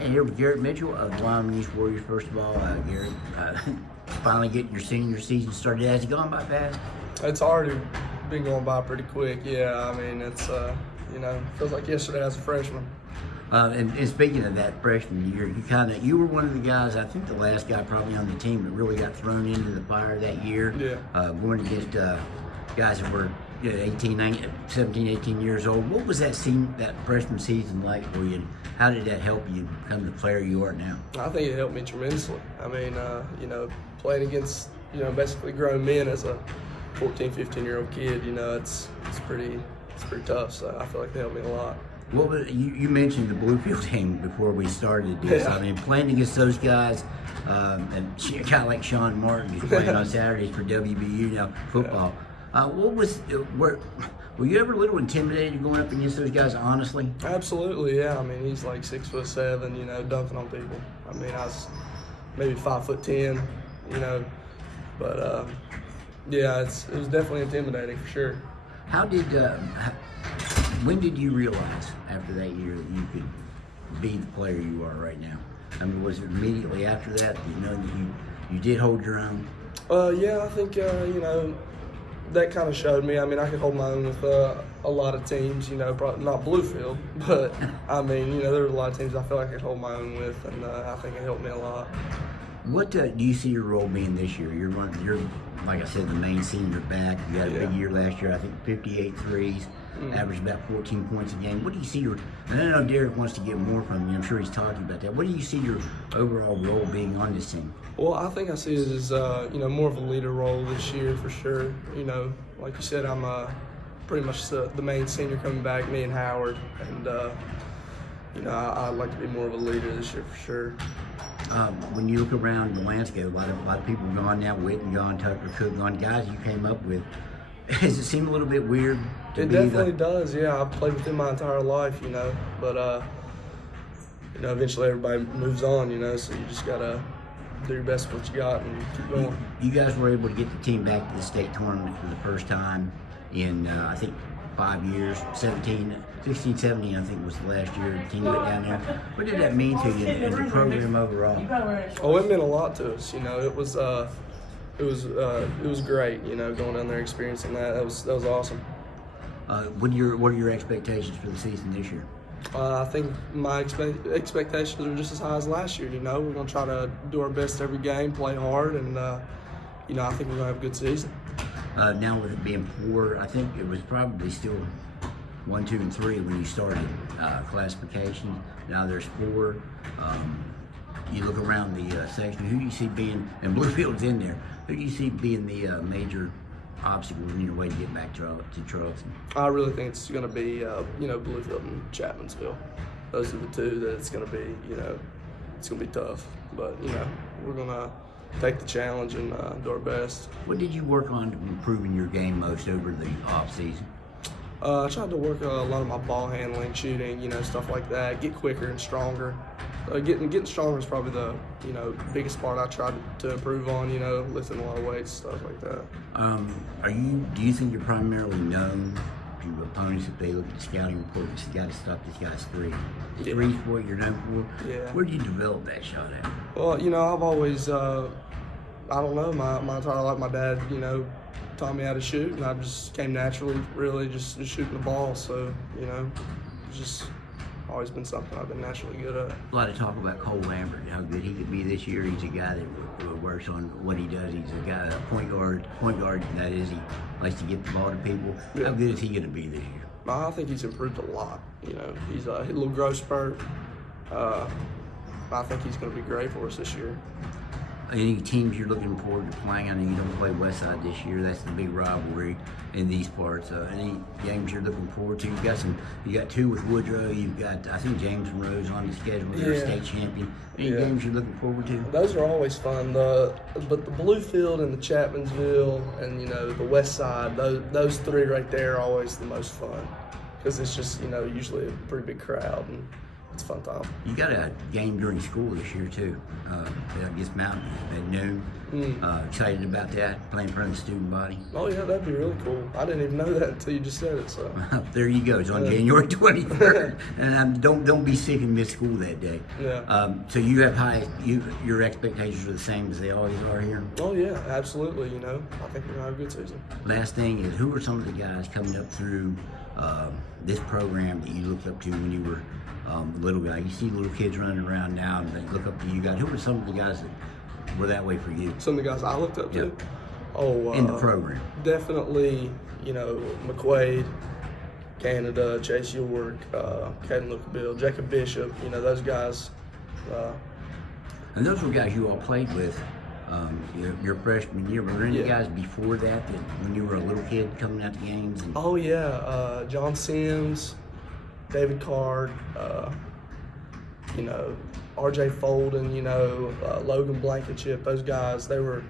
And here with Garrett Mitchell of the Wyoming East Warriors. First of all, Garrett, finally getting your senior season started. Has it gone by fast? It's already been going by pretty quick. Yeah, I mean, it's feels like yesterday as a freshman. And speaking of that freshman year, you were one of the guys, I think the last guy probably on the team that really got thrown into the fire that year. Yeah. Going against guys that were 17, 18 years old. What was that freshman season like for you? And how did that help you become the player you are now? I think it helped me tremendously. I mean, playing against, basically grown men as a 14, 15-year-old kid, it's pretty tough. So I feel like they helped me a lot. You mentioned the Bluefield team before we started this. Yeah. I mean, playing against those guys, and a guy like Sean Martin who's playing on Saturdays for WBU now football. Were you ever a little intimidated going up against those guys? Honestly, Absolutely, yeah. I mean, he's like 6'7", dunking on people. I mean, I was maybe 5'10", but yeah, it was definitely intimidating for sure. When did you realize after that year that you could be the player you are right now? I mean, was it immediately after that you know that you did hold your own? Yeah, I think that kind of showed me. I mean, I could hold my own with a lot of teams. Probably not Bluefield, but I mean, there were a lot of teams I feel like I could hold my own with, and I think it helped me a lot. What do you see your role being this year? You're like I said, the main senior back. You had a big year last year. I think 58 threes, averaged about 14 points a game. What do you see and I know Derek wants to get more from you. I'm sure he's talking about that. What do you see your overall role being on this team? Well, I think I see it as more of a leader role this year for sure. Like you said, I'm pretty much the main senior coming back, me and Howard, and I'd like to be more of a leader this year for sure. When you look around the landscape, a lot of people gone now, Witten gone, Tucker Cook gone, guys you came up with. Does it seem a little bit weird? It definitely does. Yeah, I've played with them my entire life, but eventually everybody moves on, so you just gotta do your best with what you got and keep going. You guys were able to get the team back to the state tournament for the first time in I think 5 years. 16, 17 I think was the last year the team went down there. What did that mean to you and the program overall? Oh, it meant a lot to us. It was great. Going down there experiencing that. That was awesome. What are your expectations for the season this year? I think my expectations are just as high as last year. We're going to try to do our best every game, play hard, and I think we're going to have a good season. Now with it being 4, I think it was probably still 1, 2, and 3 when you started classification. Now there's 4. You look around the section. Who do you see being, and Bluefield's in there? Who do you see being the major obstacles in your way to get back to Charleston? I really think it's going to be Bluefield and Chapmansville. Those are the two that it's going to be. It's going to be tough, but we're going to take the challenge and do our best. What did you work on improving your game most over the off season? I tried to work a lot of my ball handling, shooting, stuff like that. Get quicker and stronger. Getting stronger is probably the biggest part I tried to improve on. Lifting a lot of weights, stuff like that. Do you think you're primarily known to opponents if they look at the scouting report and say, "Got to stop this guy's 3"? Yeah. 3's what you're known for. Yeah. Where did you develop that shot at? Well, I've always I don't know, my entire life my dad taught me how to shoot, and I just came naturally, really just shooting the ball. So it's just always been something I've been naturally good at. A lot of talk about Cole Lambert, how good he could be this year. He's a guy that works on what he does. He's a guy, a point guard, that is. He likes to get the ball to people. Yeah. How good is he going to be this year? I think he's improved a lot. He's hit a little growth spurt. I think he's going to be great for us this year. Any teams you're looking forward to playing? I know you don't play Westside this year. That's the big rivalry in these parts. Any games you're looking forward to? You got 2 with Woodrow. You've got, I think, James Monroe's on the schedule. They're a state champion. Any games you're looking forward to? Those are always fun. But the Bluefield and the Chapmansville and the Westside, those 3 right there are always the most fun because it's just usually a pretty big crowd and it's a fun time. You got a game during school this year too. Against Mountain at noon. Excited about that, playing in front of the student body. Oh yeah, that'd be really cool. I didn't even know that until you just said it. So There you go. It's on January 23rd, and don't be sick and miss school that day. Yeah. So you have your expectations are the same as they always are here. Oh yeah, absolutely. You know, I think we're gonna have a good season. Last thing is, who are some of the guys coming up through this program that you looked up to when you were a little guy? You see little kids running around now, and they look up to you guys. Who were some of the guys that were that way for you? Some of the guys I looked up to. Yep. Oh, In the program. Definitely, you know, McQuaid, Canada, Chase York, Caden Lucabill, Jacob Bishop, you know, those guys. And those were guys you all played with your freshman year. Were there any Yeah. guys before that when you were a little kid coming out to games? And, Oh, yeah, John Sims, David Card, you know, RJ Folden, you know, Logan Blankenship, those guys, they were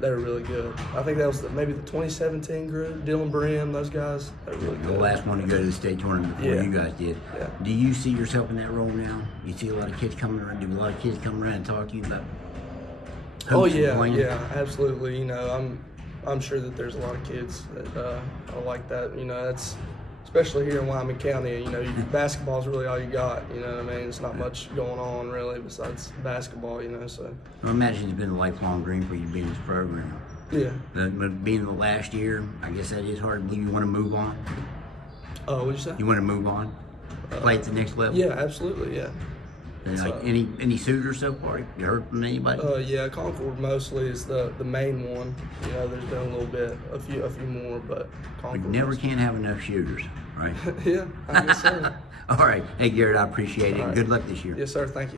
really good. I think that was maybe the 2017 group. Dylan Brim, those guys, they were really the good. last one to go to the state tournament before Yeah. you guys did. Yeah. Do you see yourself in that role now? You see a lot of kids coming around. Do a lot of kids come around and talk to you about? Oh hoops and yeah, playing? yeah, absolutely. You know, I'm sure that there's a lot of kids that are like that. You know, that's especially here in Wyoming County. You know, basketball's really all you got. You know what I mean? It's not much going on really besides basketball. You know, so I imagine it's been a lifelong dream for you to be in this program. yeah. But being the last year, I guess that is hard to believe. You want to move on? What'd you say? You want to move on? Play at the next level? Yeah, absolutely. Yeah. And like any suitors so far? You heard from anybody? Yeah, Concord mostly is the main one. You know, there's been a little bit, a few more, but We Concord. never can have enough shooters, right? Yeah, I guess so. All right. Hey, Garrett, I appreciate it. All right. Good luck this year. Yes, sir. Thank you.